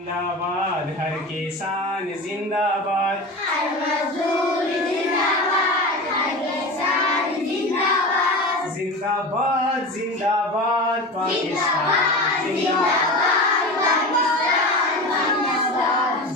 जिंदाबाद हर किसान जिंदाबाद, हर मजदूर जिंदाबाद, हर किसान जिंदाबाद। जिंदाबाद जिंदाबाद पाकिस्तान जिंदाबाद,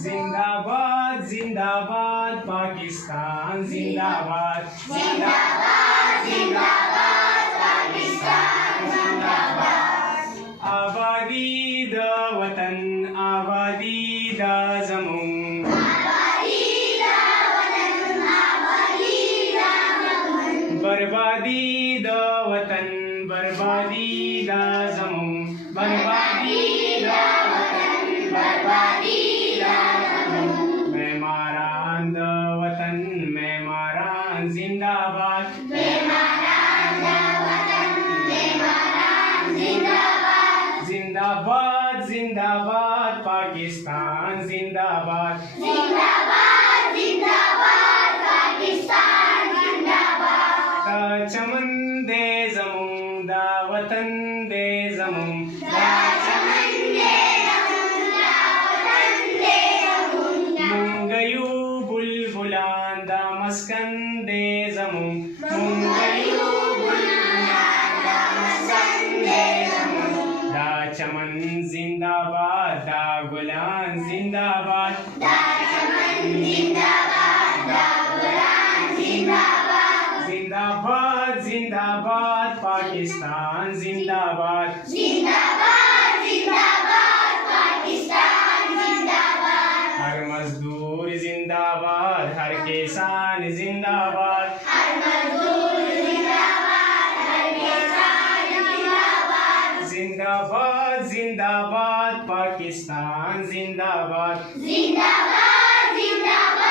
जिंदाबाद जिंदाबाद पाकिस्तान जिंदाबाद, जिंदाबाद जिंदाबाद पाकिस्तान जिंदाबाद। आबादी द वतन आबादी द ज़मीन, आबादी दा वतन, आबादी दा ज़मीन। बर्बादी द वतन बर्बादी द ज़मीन, बर्बादी द वतन बर्बादी दा ज़मीन। मेमारान द वतन मेमारान जिंदाबाद, मेमारान दा वतन, मेमारान जिंदाबाद। जिंदाबाद जिंदाबाद पाकिस्तान जिंदाबाद, जिंदाबाद जिंदाबाद पाकिस्तान जिंदाबाद। दा चमन दे ज़मीन दा वतन दे ज़मीन, दा चमन दे ज़मीन, दा वतन दे ज़मीन। मुंगयू बुलबुलान दा मस्कन दे ज़मीन, मुंगयू बुलबुलान दा मस्कन दे ज़मीन। दा चमन जिंदाबाद दा गुलान जिंदाबाद, दा चमन जिंदाबाद, दा गुलान जिंदाबाद। जिंदाबाद जिंदाबाद पाकिस्तान जिंदाबाद, जिंदाबाद जिंदाबाद पाकिस्तान जिंदाबाद। हर मजदूर जिंदाबाद हर किसान जिंदाबाद, हर मजदूर जिंदाबाद, हर किसान जिंदाबाद। जिंदाबाद जिंदाबाद पाकिस्तान जिंदाबाद, जिंदाबाद जिंदाबाद